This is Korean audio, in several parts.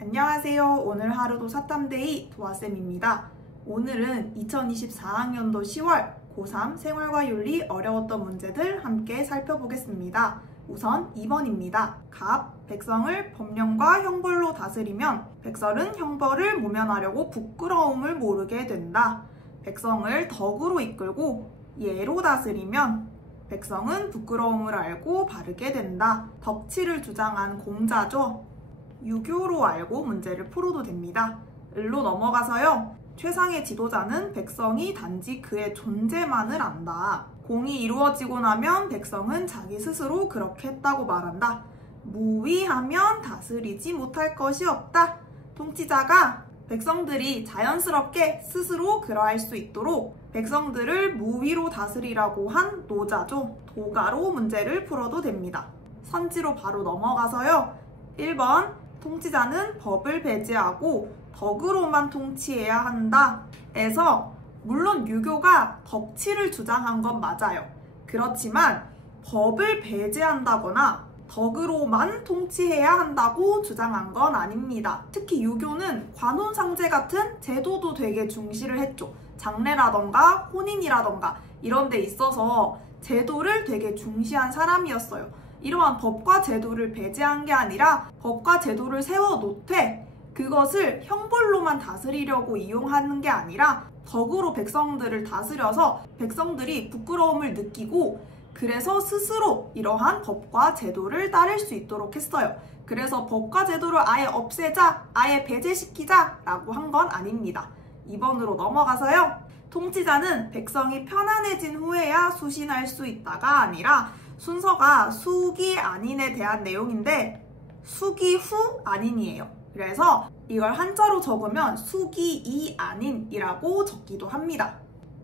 안녕하세요. 오늘 하루도 사탐데이 도아쌤입니다. 오늘은 2024학년도 10월 고3 생활과 윤리 어려웠던 문제들 함께 살펴보겠습니다. 우선 2번입니다. 갑, 백성을 법령과 형벌로 다스리면 백설은 형벌을 모면하려고 부끄러움을 모르게 된다. 백성을 덕으로 이끌고 예로 다스리면 백성은 부끄러움을 알고 바르게 된다. 덕치를 주장한 공자죠. 유교로 알고 문제를 풀어도 됩니다. 을로 넘어가서요. 최상의 지도자는 백성이 단지 그의 존재만을 안다. 공이 이루어지고 나면 백성은 자기 스스로 그렇게 했다고 말한다. 무위하면 다스리지 못할 것이 없다. 통치자가 백성들이 자연스럽게 스스로 그러할 수 있도록 백성들을 무위로 다스리라고 한 노자죠. 도가로 문제를 풀어도 됩니다. 선지로 바로 넘어가서요. 1번 통치자는 법을 배제하고 덕으로만 통치해야 한다. 에서 물론 유교가 덕치를 주장한 건 맞아요. 그렇지만 법을 배제한다거나 덕으로만 통치해야 한다고 주장한 건 아닙니다. 특히 유교는 관혼상제 같은 제도도 되게 중시를 했죠. 장례라던가 혼인이라던가 이런 데 있어서 제도를 되게 중시한 사람이었어요. 이러한 법과 제도를 배제한 게 아니라 법과 제도를 세워놓되 그것을 형벌로만 다스리려고 이용하는 게 아니라 덕으로 백성들을 다스려서 백성들이 부끄러움을 느끼고 그래서 스스로 이러한 법과 제도를 따를 수 있도록 했어요. 그래서 법과 제도를 아예 없애자, 아예 배제시키자 라고 한 건 아닙니다. 2번으로 넘어가서요. 통치자는 백성이 편안해진 후에야 수신할 수 있다가 아니라 순서가 수기 안인에 대한 내용인데 수기 후 안인이에요. 그래서 이걸 한자로 적으면 수기 이 안인이라고 적기도 합니다.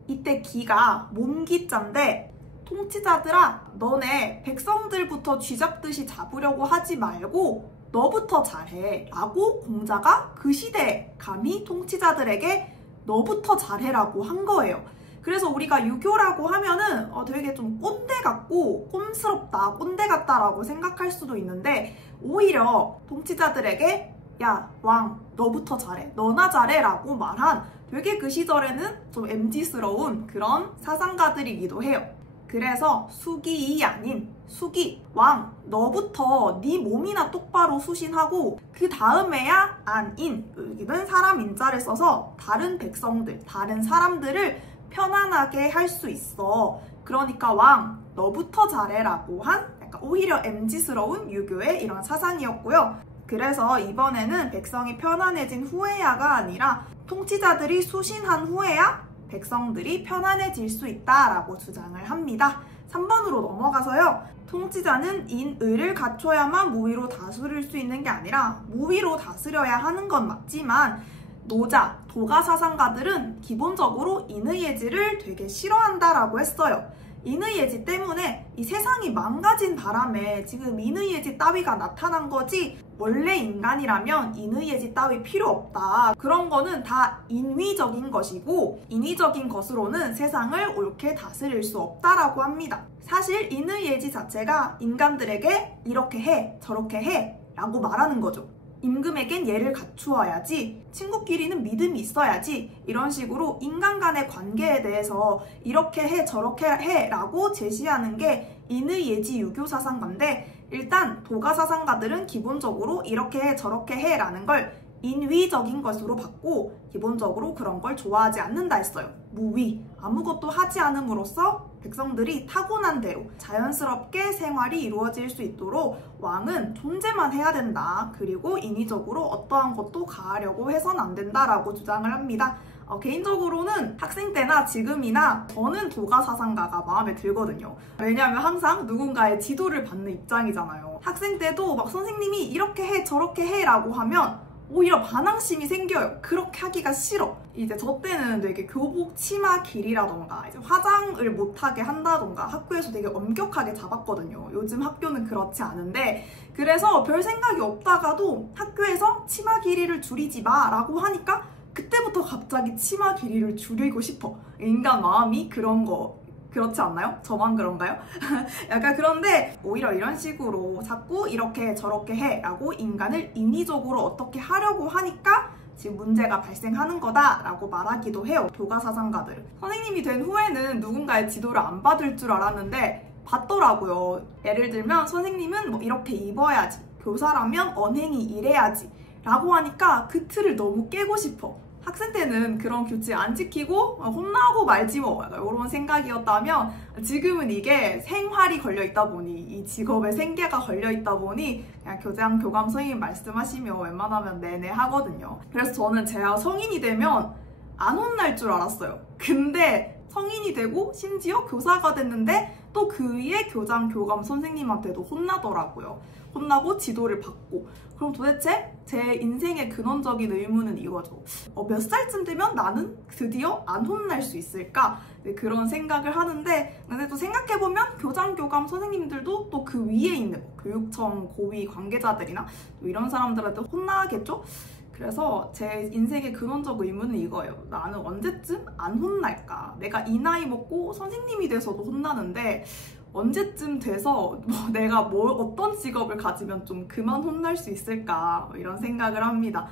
이때 기가 몸기자인데 통치자들아 너네 백성들부터 쥐잡듯이 잡으려고 하지 말고 너부터 잘해 라고 공자가 그 시대에 감히 통치자들에게 너부터 잘해라고 한 거예요. 그래서 우리가 유교라고 하면은 되게 좀 꼰대 같고 꼼스럽다, 꼰대 같다라고 생각할 수도 있는데 오히려 통치자들에게 야, 왕, 너부터 잘해, 너나 잘해 라고 말한 되게 그 시절에는 좀 MZ스러운 그런 사상가들이기도 해요. 그래서 수기이 아닌 수기, 왕, 너부터 네 몸이나 똑바로 수신하고 그 다음에야 안인, 여기는 사람 인자를 써서 다른 백성들, 다른 사람들을 편안하게 할 수 있어. 그러니까 왕, 너부터 잘해라고 한 약간 오히려 MZ스러운 유교의 이런 사상이었고요. 그래서 이번에는 백성이 편안해진 후에야가 아니라 통치자들이 수신한 후에야 백성들이 편안해질 수 있다라고 주장을 합니다. 3번으로 넘어가서요. 통치자는 인의를 갖춰야만 무위로 다스릴 수 있는 게 아니라 무위로 다스려야 하는 건 맞지만 노자, 도가 사상가들은 기본적으로 인의예지를 되게 싫어한다라고 했어요. 인의예지 때문에 이 세상이 망가진 바람에 지금 인의예지 따위가 나타난 거지 원래 인간이라면 인의예지 따위 필요 없다. 그런 거는 다 인위적인 것이고 인위적인 것으로는 세상을 옳게 다스릴 수 없다라고 합니다. 사실 인의예지 자체가 인간들에게 이렇게 해, 저렇게 해 라고 말하는 거죠. 임금에겐 예를 갖추어야지, 친구끼리는 믿음이 있어야지 이런 식으로 인간 간의 관계에 대해서 이렇게 해 저렇게 해 라고 제시하는 게 인의예지 유교 사상가인데 일단 도가 사상가들은 기본적으로 이렇게 해 저렇게 해 라는 걸 인위적인 것으로 봤고 기본적으로 그런 걸 좋아하지 않는다 했어요. 무위, 아무것도 하지 않음으로써 백성들이 타고난 대로 자연스럽게 생활이 이루어질 수 있도록 왕은 존재만 해야 된다. 그리고 인위적으로 어떠한 것도 가하려고 해선 안 된다라고 주장을 합니다. 개인적으로는 학생 때나 지금이나 저는 도가 사상가가 마음에 들거든요. 왜냐하면 항상 누군가의 지도를 받는 입장이잖아요. 학생 때도 막 선생님이 이렇게 해 저렇게 해 라고 하면 오히려 반항심이 생겨요. 그렇게 하기가 싫어. 이제 저 때는 되게 교복 치마 길이라던가 이제 화장을 못하게 한다던가 학교에서 되게 엄격하게 잡았거든요. 요즘 학교는 그렇지 않은데 그래서 별 생각이 없다가도 학교에서 치마 길이를 줄이지 마 라고 하니까 그때부터 갑자기 치마 길이를 줄이고 싶어. 인간 마음이 그런 거 그렇지 않나요? 저만 그런가요? 약간 그런데 오히려 이런 식으로 자꾸 이렇게 저렇게 해 라고 인간을 인위적으로 어떻게 하려고 하니까 지금 문제가 발생하는 거다라고 말하기도 해요. 도가사상가들은. 선생님이 된 후에는 누군가의 지도를 안 받을 줄 알았는데 받더라고요. 예를 들면 선생님은 뭐 이렇게 입어야지, 교사라면 언행이 이래야지 라고 하니까 그 틀을 너무 깨고 싶어. 학생 때는 그런 규칙 안 지키고 혼나고 말지 뭐 이런 생각이었다면 지금은 이게 생활이 걸려있다 보니, 이 직업의 생계가 걸려있다 보니 그냥 교장, 교감 선생님 말씀하시면 웬만하면 내내 하거든요. 그래서 저는 제가 성인이 되면 안 혼날 줄 알았어요. 근데 성인이 되고 심지어 교사가 됐는데 또 그 위에 교장, 교감 선생님한테도 혼나더라고요. 혼나고 지도를 받고. 그럼 도대체 제 인생의 근원적인 의문은 이거죠. 몇 살쯤 되면 나는 드디어 안 혼날 수 있을까? 네, 그런 생각을 하는데, 근데 또 생각해보면 교장, 교감 선생님들도 또 그 위에 있는 교육청 고위 관계자들이나 이런 사람들한테 혼나겠죠? 그래서 제 인생의 근원적 의문은 이거예요. 나는 언제쯤 안 혼날까? 내가 이 나이 먹고 선생님이 돼서도 혼나는데 언제쯤 돼서 내가 어떤 직업을 가지면 좀 그만 혼날 수 있을까? 이런 생각을 합니다.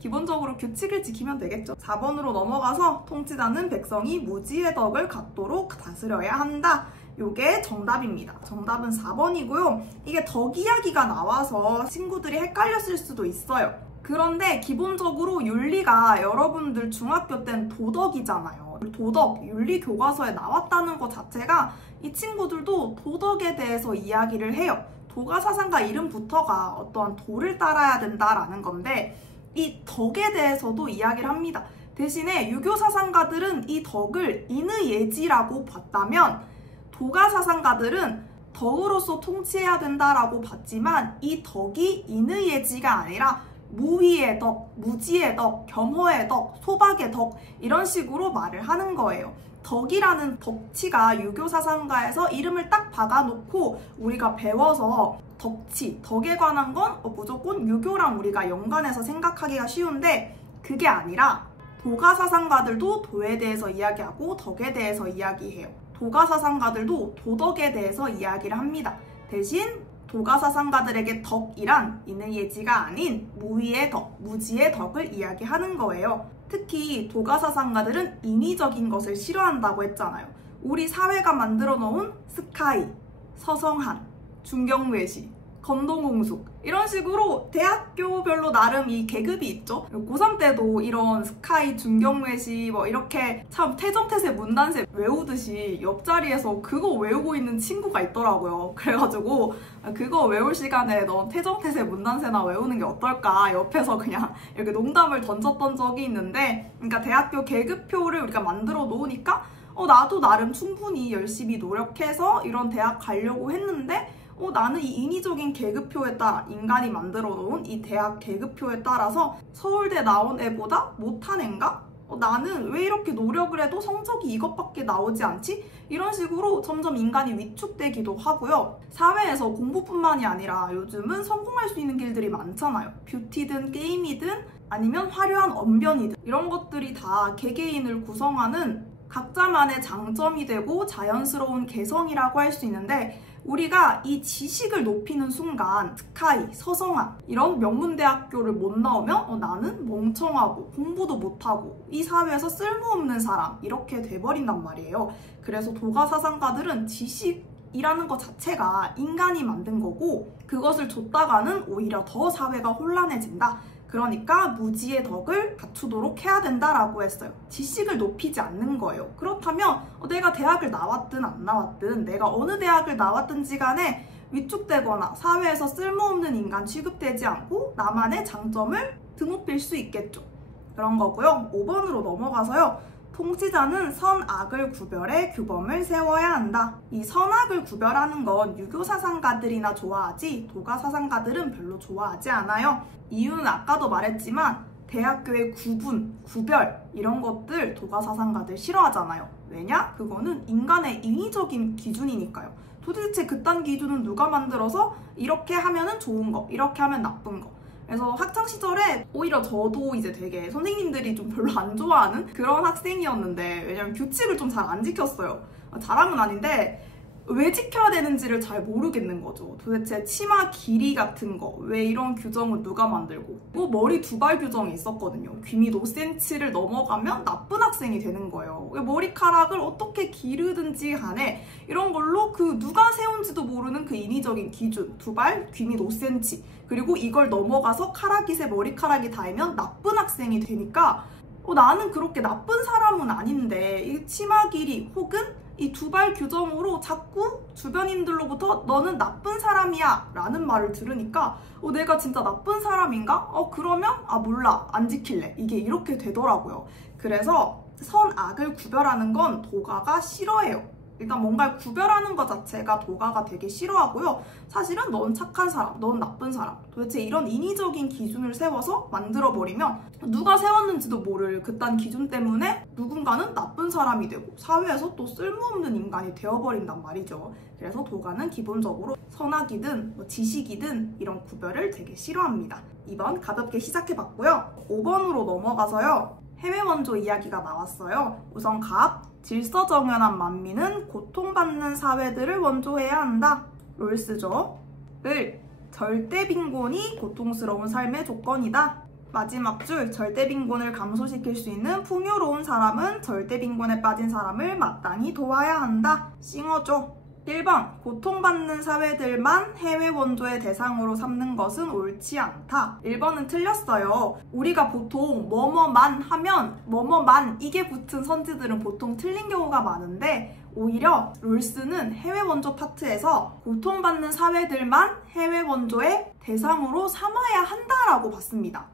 기본적으로 규칙을 지키면 되겠죠. 4번으로 넘어가서 통치자는 백성이 무지의 덕을 갖도록 다스려야 한다. 요게 정답입니다. 정답은 4번이고요. 이게 덕 이야기가 나와서 친구들이 헷갈렸을 수도 있어요. 그런데 기본적으로 윤리가 여러분들 중학교 땐 도덕이잖아요. 도덕, 윤리 교과서에 나왔다는 것 자체가 이 친구들도 도덕에 대해서 이야기를 해요. 도가사상가 이름부터가 어떠한 도를 따라야 된다라는 건데 이 덕에 대해서도 이야기를 합니다. 대신에 유교사상가들은 이 덕을 인의예지라고 봤다면 도가사상가들은 덕으로서 통치해야 된다라고 봤지만 이 덕이 인의예지가 아니라 무위의 덕, 무지의 덕, 겸허의 덕, 소박의 덕 이런 식으로 말을 하는 거예요. 덕이라는 덕치가 유교사상가에서 이름을 딱 박아놓고 우리가 배워서 덕치, 덕에 관한 건 무조건 유교랑 우리가 연관해서 생각하기가 쉬운데 그게 아니라 도가사상가들도 도에 대해서 이야기하고 덕에 대해서 이야기해요. 도가사상가들도 도덕에 대해서 이야기를 합니다. 대신 도가사상가들에게 덕이란 인의예지가 아닌 무위의 덕, 무지의 덕을 이야기하는 거예요. 특히 도가사상가들은 인위적인 것을 싫어한다고 했잖아요. 우리 사회가 만들어 놓은 스카이, 서성한, 중경외시, 건동홍숙 이런 식으로 대학교별로 나름 이 계급이 있죠. 고3 때도 이런 스카이, 중경외시 뭐 이렇게 참 태정태세 문단세 외우듯이 옆자리에서 그거 외우고 있는 친구가 있더라고요. 그래가지고 그거 외울 시간에 넌 태정태세 문단세나 외우는 게 어떨까 옆에서 그냥 이렇게 농담을 던졌던 적이 있는데, 그러니까 대학교 계급표를 우리가 만들어 놓으니까 나도 나름 충분히 열심히 노력해서 이런 대학 가려고 했는데 나는 이 인위적인 계급표에 따라 인간이 만들어 놓은 이 대학 계급표에 따라서 서울대 나온 애보다 못한 애인가? 나는 왜 이렇게 노력을 해도 성적이 이것밖에 나오지 않지? 이런 식으로 점점 인간이 위축되기도 하고요. 사회에서 공부뿐만이 아니라 요즘은 성공할 수 있는 길들이 많잖아요. 뷰티든 게임이든 아니면 화려한 언변이든 이런 것들이 다 개개인을 구성하는 각자만의 장점이 되고 자연스러운 개성이라고 할 수 있는데, 우리가 이 지식을 높이는 순간 스카이, 서성한 이런 명문대학교를 못 나오면 나는 멍청하고 공부도 못하고 이 사회에서 쓸모없는 사람 이렇게 돼버린단 말이에요. 그래서 도가사상가들은 지식이라는 것 자체가 인간이 만든 거고 그것을 줬다가는 오히려 더 사회가 혼란해진다. 그러니까 무지의 덕을 갖추도록 해야 된다라고 했어요. 지식을 높이지 않는 거예요. 그렇다면 내가 대학을 나왔든 안 나왔든 내가 어느 대학을 나왔든지 간에 위축되거나 사회에서 쓸모없는 인간 취급되지 않고 나만의 장점을 드높일 수 있겠죠. 그런 거고요. 5번으로 넘어가서요. 통치자는 선악을 구별해 규범을 세워야 한다. 이 선악을 구별하는 건 유교사상가들이나 좋아하지 도가사상가들은 별로 좋아하지 않아요. 이유는 아까도 말했지만 대학교의 구분, 구별 이런 것들 도가사상가들 싫어하잖아요. 왜냐? 그거는 인간의 인위적인 기준이니까요. 도대체 그딴 기준은 누가 만들어서 이렇게 하면은 좋은 거, 이렇게 하면 나쁜 거. 그래서 학창시절에 오히려 저도 이제 되게 선생님들이 좀 별로 안 좋아하는 그런 학생이었는데, 왜냐면 규칙을 좀 잘 안 지켰어요. 자랑은 아닌데 왜 지켜야 되는지를 잘 모르겠는 거죠. 도대체 치마 길이 같은 거 왜 이런 규정을 누가 만들고, 뭐 머리 두발 규정이 있었거든요. 귀밑 5cm를 넘어가면 나쁜 학생이 되는 거예요. 머리카락을 어떻게 기르든지 간에 이런 걸로 그 누가 세운지도 모르는 그 인위적인 기준, 두발, 귀밑 5cm, 그리고 이걸 넘어가서 카라깃에 머리카락이 닿으면 나쁜 학생이 되니까 나는 그렇게 나쁜 사람은 아닌데 이 치마 길이 혹은 이 두발 규정으로 자꾸 주변인들로부터 너는 나쁜 사람이야 라는 말을 들으니까 내가 진짜 나쁜 사람인가? 그러면 몰라, 안 지킬래. 이게 이렇게 되더라고요. 그래서 선악을 구별하는 건 도가가 싫어해요. 일단 뭔가를 구별하는 것 자체가 도가가 되게 싫어하고요. 사실은 넌 착한 사람, 넌 나쁜 사람, 도대체 이런 인위적인 기준을 세워서 만들어버리면 누가 세웠는지도 모를 그딴 기준 때문에 누군가는 나쁜 사람이 되고 사회에서 또 쓸모없는 인간이 되어버린단 말이죠. 그래서 도가는 기본적으로 선악이든 지식이든 이런 구별을 되게 싫어합니다. 2번 가볍게 시작해봤고요. 5번으로 넘어가서요. 해외 원조 이야기가 나왔어요. 우선 질서정연한 만민은 고통받는 사회들을 원조해야 한다. 롤스죠. 을, 절대 빈곤이 고통스러운 삶의 조건이다. 마지막 줄, 절대 빈곤을 감소시킬 수 있는 풍요로운 사람은 절대 빈곤에 빠진 사람을 마땅히 도와야 한다. 싱어죠. 1번, 고통받는 사회들만 해외 원조의 대상으로 삼는 것은 옳지 않다. 1번은 틀렸어요. 우리가 보통 뭐뭐만 하면 뭐뭐만 이게 붙은 선지들은 보통 틀린 경우가 많은데 오히려 롤스는 해외 원조 파트에서 고통받는 사회들만 해외 원조의 대상으로 삼아야 한다라고 봤습니다.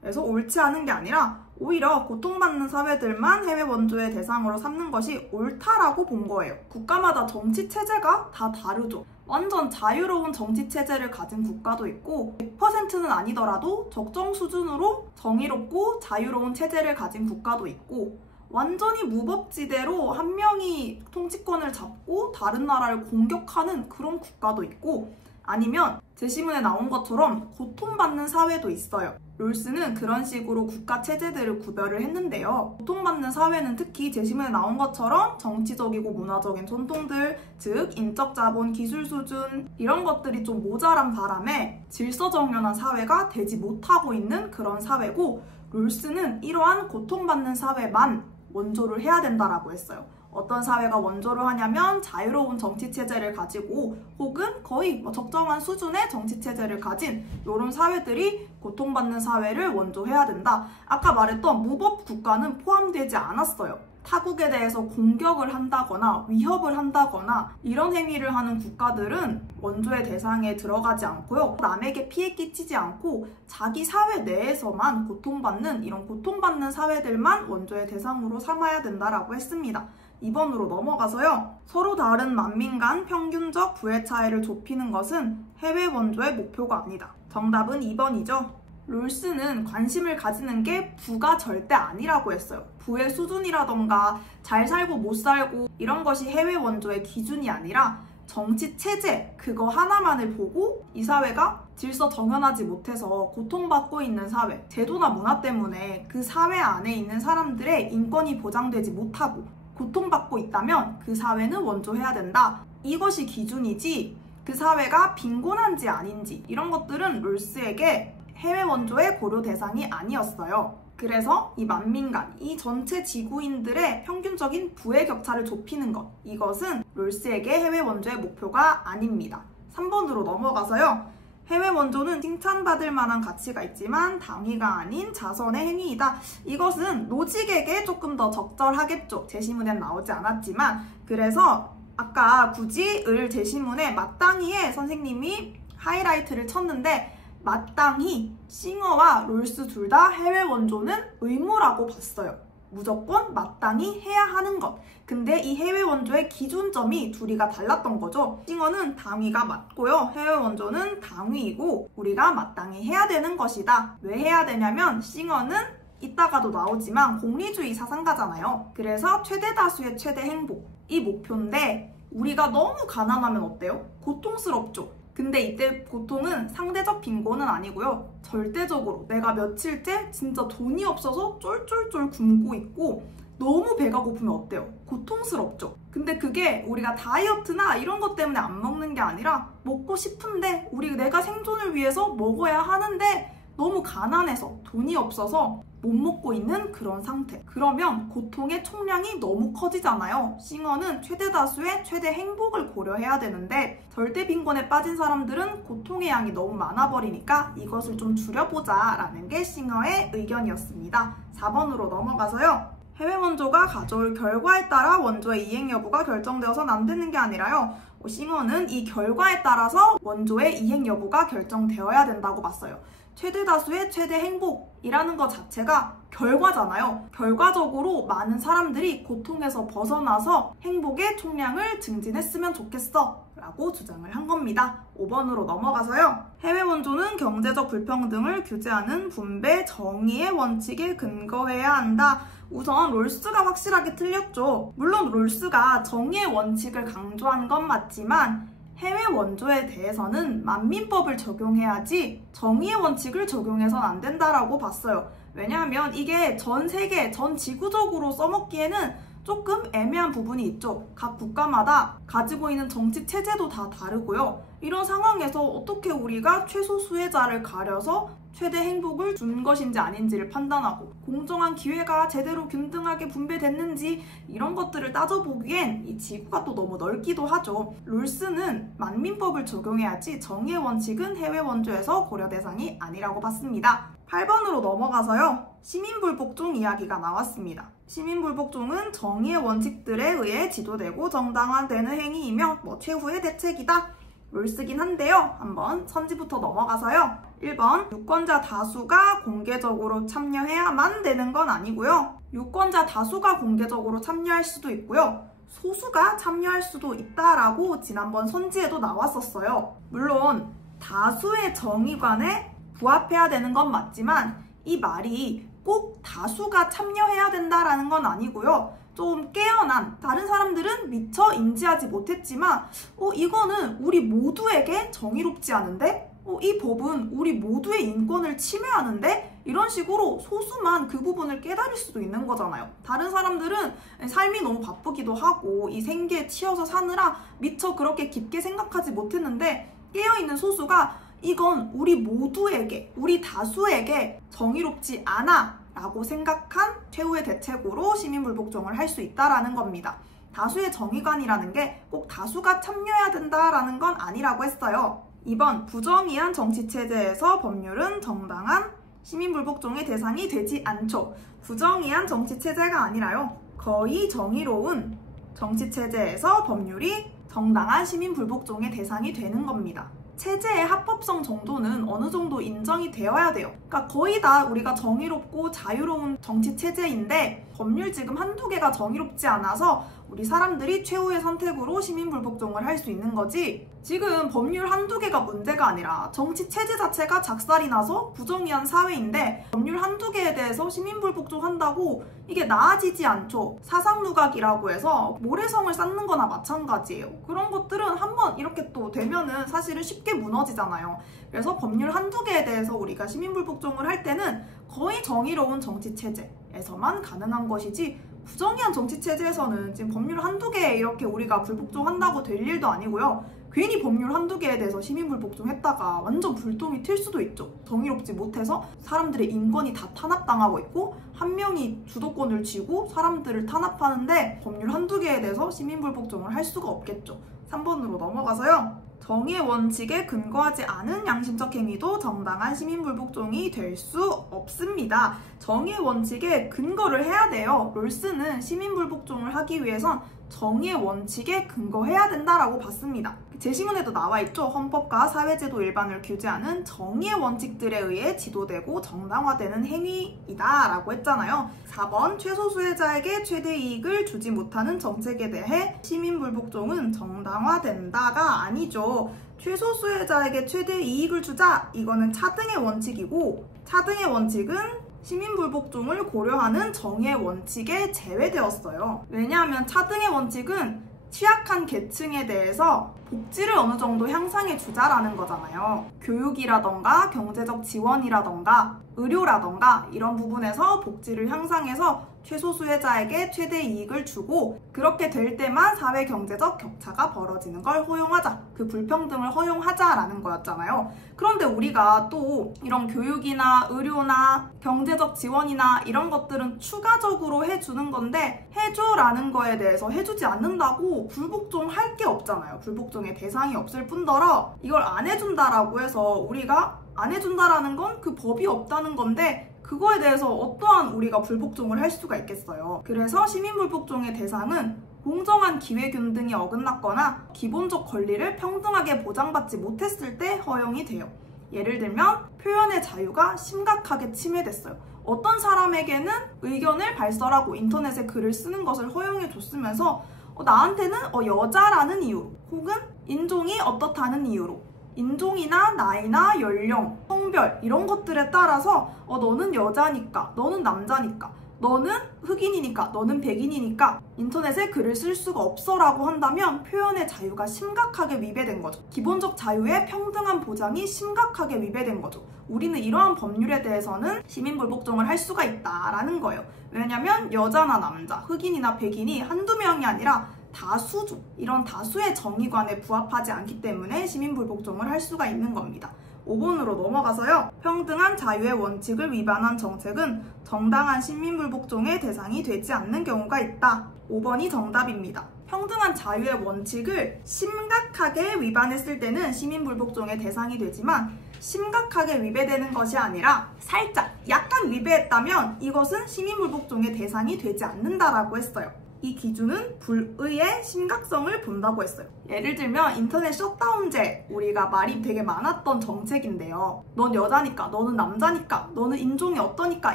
그래서 옳지 않은 게 아니라 오히려 고통받는 사회들만 해외 원조의 대상으로 삼는 것이 옳다라고 본 거예요. 국가마다 정치 체제가 다 다르죠. 완전 자유로운 정치 체제를 가진 국가도 있고 100%는 아니더라도 적정 수준으로 정의롭고 자유로운 체제를 가진 국가도 있고 완전히 무법지대로 한 명이 통치권을 잡고 다른 나라를 공격하는 그런 국가도 있고 아니면 제시문에 나온 것처럼 고통받는 사회도 있어요. 롤스는 그런 식으로 국가 체제들을 구별을 했는데요. 고통받는 사회는 특히 제시문에 나온 것처럼 정치적이고 문화적인 전통들, 즉 인적 자본, 기술 수준 이런 것들이 좀 모자란 바람에 질서정연한 사회가 되지 못하고 있는 그런 사회고 롤스는 이러한 고통받는 사회만 원조를 해야 된다라고 했어요. 어떤 사회가 원조를 하냐면 자유로운 정치체제를 가지고 혹은 거의 적정한 수준의 정치체제를 가진 이런 사회들이 고통받는 사회를 원조해야 된다. 아까 말했던 무법 국가는 포함되지 않았어요. 타국에 대해서 공격을 한다거나 위협을 한다거나 이런 행위를 하는 국가들은 원조의 대상에 들어가지 않고요. 남에게 피해 끼치지 않고 자기 사회 내에서만 고통받는 이런 고통받는 사회들만 원조의 대상으로 삼아야 된다라고 했습니다. 2번으로 넘어가서요. 서로 다른 만민 간 평균적 부의 차이를 좁히는 것은 해외 원조의 목표가 아니다. 정답은 2번이죠. 롤스는 관심을 가지는 게 부가 절대 아니라고 했어요. 부의 수준이라던가 잘 살고 못 살고 이런 것이 해외 원조의 기준이 아니라 정치 체제 그거 하나만을 보고 이 사회가 질서 정연하지 못해서 고통받고 있는 사회, 제도나 문화 때문에 그 사회 안에 있는 사람들의 인권이 보장되지 못하고 고통받고 있다면 그 사회는 원조해야 된다. 이것이 기준이지 그 사회가 빈곤한지 아닌지 이런 것들은 롤스에게 해외 원조의 고려 대상이 아니었어요. 그래서 이 만민 간, 이 전체 지구인들의 평균적인 부의 격차를 좁히는 것, 이것은 롤스에게 해외 원조의 목표가 아닙니다. 3번으로 넘어가서요. 해외 원조는 칭찬받을 만한 가치가 있지만 당위가 아닌 자선의 행위이다. 이것은 노직에게 조금 더 적절하겠죠. 제시문엔 나오지 않았지만 그래서 아까 굳이 을 제시문에 마땅히에 선생님이 하이라이트를 쳤는데 마땅히 싱어와 롤스 둘 다 해외 원조는 의무라고 봤어요. 무조건 마땅히 해야 하는 것. 근데 이 해외 원조의 기준점이 둘이가 달랐던 거죠. 싱어는 당위가 맞고요. 해외 원조는 당위이고 우리가 마땅히 해야 되는 것이다. 왜 해야 되냐면 싱어는 이따가도 나오지만 공리주의 사상가잖아요. 그래서 최대 다수의 최대 행복. 이 목표인데 우리가 너무 가난하면 어때요? 고통스럽죠. 근데 이때 고통은 상대적 빈곤은 아니고요. 절대적으로 내가 며칠째 진짜 돈이 없어서 쫄쫄쫄 굶고 있고 너무 배가 고프면 어때요? 고통스럽죠. 근데 그게 우리가 다이어트나 이런 것 때문에 안 먹는 게 아니라 먹고 싶은데 내가 생존을 위해서 먹어야 하는데 너무 가난해서 돈이 없어서 못 먹고 있는 그런 상태. 그러면 고통의 총량이 너무 커지잖아요. 싱어는 최대 다수의 최대 행복을 고려해야 되는데 절대 빈곤에 빠진 사람들은 고통의 양이 너무 많아버리니까 이것을 좀 줄여보자 라는 게 싱어의 의견이었습니다. 4번으로 넘어가서요. 해외 원조가 가져올 결과에 따라 원조의 이행 여부가 결정되어서는 안 되는 게 아니라요. 싱어는 이 결과에 따라서 원조의 이행 여부가 결정되어야 된다고 봤어요. 최대 다수의 최대 행복이라는 것 자체가 결과잖아요. 결과적으로 많은 사람들이 고통에서 벗어나서 행복의 총량을 증진했으면 좋겠어 라고 주장을 한 겁니다. 5번으로 넘어가서요. 해외 원조는 경제적 불평등을 규제하는 분배 정의의 원칙에 근거해야 한다. 우선 롤스가 확실하게 틀렸죠. 물론 롤스가 정의의 원칙을 강조한 건 맞지만 해외 원조에 대해서는 만민법을 적용해야지 정의의 원칙을 적용해서는 안 된다라고 봤어요. 왜냐하면 이게 전 세계, 전 지구적으로 써먹기에는 조금 애매한 부분이 있죠. 각 국가마다 가지고 있는 정치 체제도 다 다르고요. 이런 상황에서 어떻게 우리가 최소 수혜자를 가려서 최대 행복을 준 것인지 아닌지를 판단하고 공정한 기회가 제대로 균등하게 분배됐는지 이런 것들을 따져보기엔 이 지구가 또 너무 넓기도 하죠. 롤스는 만민법을 적용해야지 정의의 원칙은 해외 원조에서 고려 대상이 아니라고 봤습니다. 8번으로 넘어가서요. 시민불복종 이야기가 나왔습니다. 시민불복종은 정의의 원칙들에 의해 지도되고 정당화되는 행위이며 최후의 대책이다. 롤스긴 한데요. 한번 선지부터 넘어가서요. 1번, 유권자 다수가 공개적으로 참여해야만 되는 건 아니고요. 유권자 다수가 공개적으로 참여할 수도 있고요. 소수가 참여할 수도 있다라고 지난번 선지에도 나왔었어요. 물론 다수의 정의관에 부합해야 되는 건 맞지만 이 말이 꼭 다수가 참여해야 된다라는 건 아니고요. 좀 깨어난 다른 사람들은 미처 인지하지 못했지만 이거는 우리 모두에게 정의롭지 않은데? 이 법은 우리 모두의 인권을 침해하는데? 이런 식으로 소수만 그 부분을 깨달을 수도 있는 거잖아요. 다른 사람들은 삶이 너무 바쁘기도 하고 이 생계에 치여서 사느라 미처 그렇게 깊게 생각하지 못했는데 깨어있는 소수가 이건 우리 모두에게, 우리 다수에게 정의롭지 않아 라고 생각한 최후의 대책으로 시민불복종을 할 수 있다라는 겁니다. 다수의 정의관이라는 게 꼭 다수가 참여해야 된다라는 건 아니라고 했어요. 2번, 부정의한 정치체제에서 법률은 정당한 시민불복종의 대상이 되지 않죠. 부정의한 정치체제가 아니라요. 거의 정의로운 정치체제에서 법률이 정당한 시민불복종의 대상이 되는 겁니다. 체제의 합법성 정도는 어느 정도 인정이 되어야 돼요. 그러니까 거의 다 우리가 정의롭고 자유로운 정치 체제인데 법률 지금 한두 개가 정의롭지 않아서 우리 사람들이 최후의 선택으로 시민불복종을 할 수 있는 거지 지금 법률 한두 개가 문제가 아니라 정치 체제 자체가 작살이 나서 부정의한 사회인데 법률 한두 개에 대해서 시민불복종 한다고 이게 나아지지 않죠. 사상누각이라고 해서 모래성을 쌓는 거나 마찬가지예요. 그런 것들은 한번 이렇게 또 되면은 사실은 쉽게 무너지잖아요. 그래서 법률 한두 개에 대해서 우리가 시민불복종을 할 때는 거의 정의로운 정치 체제에서만 가능한 것이지 부정의한 정치 체제에서는 지금 법률 한두 개에 이렇게 우리가 불복종한다고 될 일도 아니고요. 괜히 법률 한두 개에 대해서 시민불복종했다가 완전 불똥이 튈 수도 있죠. 정의롭지 못해서 사람들의 인권이 다 탄압당하고 있고 한 명이 주도권을 쥐고 사람들을 탄압하는데 법률 한두 개에 대해서 시민불복종을 할 수가 없겠죠. 3번으로 넘어가서요. 정의의 원칙에 근거하지 않은 양심적 행위도 정당한 시민불복종이 될 수 없습니다. 정의의 원칙에 근거를 해야 돼요. 롤스는 시민불복종을 하기 위해선 정의의 원칙에 근거해야 된다라고 봤습니다. 제시문에도 나와있죠. 헌법과 사회제도 일반을 규제하는 정의의 원칙들에 의해 지도되고 정당화되는 행위이다 라고 했잖아요. 4번, 최소 수혜자에게 최대 이익을 주지 못하는 정책에 대해 시민불복종은 정당화된다가 아니죠. 최소 수혜자에게 최대 이익을 주자, 이거는 차등의 원칙이고 차등의 원칙은 시민불복종을 고려하는 정의의 원칙에 제외되었어요. 왜냐하면 차등의 원칙은 취약한 계층에 대해서 복지를 어느 정도 향상해 주자라는 거잖아요. 교육이라던가 경제적 지원이라던가 의료라던가 이런 부분에서 복지를 향상해서 최소 수혜자에게 최대 이익을 주고, 그렇게 될 때만 사회 경제적 격차가 벌어지는 걸 허용하자, 그 불평등을 허용하자라는 거였잖아요. 그런데 우리가 또 이런 교육이나 의료나 경제적 지원이나 이런 것들은 추가적으로 해주는 건데, 해줘라는 거에 대해서 해주지 않는다고 불복종할 게 없잖아요. 불복종의 대상이 없을 뿐더러 이걸 안 해준다라고 해서 우리가 안 해준다라는 건 그 법이 없다는 건데, 그거에 대해서 어떠한 우리가 불복종을 할 수가 있겠어요. 그래서 시민불복종의 대상은 공정한 기회균 등이 어긋났거나 기본적 권리를 평등하게 보장받지 못했을 때 허용이 돼요. 예를 들면 표현의 자유가 심각하게 침해됐어요. 어떤 사람에게는 의견을 발설하고 인터넷에 글을 쓰는 것을 허용해 줬으면서 나한테는 여자라는 이유로, 혹은 인종이 어떻다는 이유로, 인종이나 나이나 연령, 성별 이런 것들에 따라서 너는 여자니까, 너는 남자니까, 너는 흑인이니까, 너는 백인이니까 인터넷에 글을 쓸 수가 없어라고 한다면 표현의 자유가 심각하게 위배된 거죠. 기본적 자유의 평등한 보장이 심각하게 위배된 거죠. 우리는 이러한 법률에 대해서는 시민불복종을 할 수가 있다라는 거예요. 왜냐면 여자나 남자, 흑인이나 백인이 한두 명이 아니라 다수죠. 이런 다수의 정의관에 부합하지 않기 때문에 시민불복종을 할 수가 있는 겁니다. 5번으로 넘어가서요. 평등한 자유의 원칙을 위반한 정책은 정당한 시민불복종의 대상이 되지 않는 경우가 있다. 5번이 정답입니다. 평등한 자유의 원칙을 심각하게 위반했을 때는 시민불복종의 대상이 되지만, 심각하게 위배되는 것이 아니라 살짝, 약간 위배했다면 이것은 시민불복종의 대상이 되지 않는다라고 했어요. 이 기준은 불의의 심각성을 본다고 했어요. 예를 들면 인터넷 셧다운제, 우리가 말이 되게 많았던 정책인데요. 넌 여자니까, 너는 남자니까, 너는 인종이 어떠니까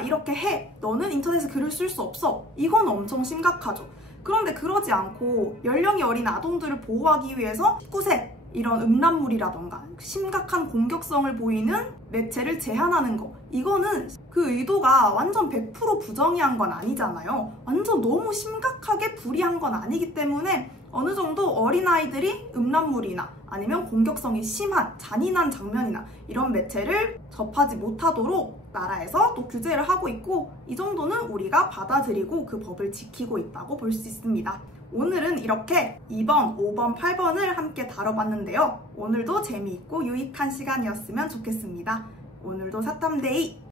이렇게 해. 너는 인터넷에 글을 쓸 수 없어. 이건 엄청 심각하죠. 그런데 그러지 않고 연령이 어린 아동들을 보호하기 위해서 19세 이런 음란물이라던가 심각한 공격성을 보이는 매체를 제한하는 거, 이거는 그 의도가 완전 100% 부정의한 건 아니잖아요. 완전 너무 심각하게 불의한 건 아니기 때문에 어느 정도 어린아이들이 음란물이나 아니면 공격성이 심한 잔인한 장면이나 이런 매체를 접하지 못하도록 나라에서 또 규제를 하고 있고, 이 정도는 우리가 받아들이고 그 법을 지키고 있다고 볼 수 있습니다. 오늘은 이렇게 2번, 5번, 8번을 함께 다뤄봤는데요. 오늘도 재미있고 유익한 시간이었으면 좋겠습니다. 오늘도 사탐데이!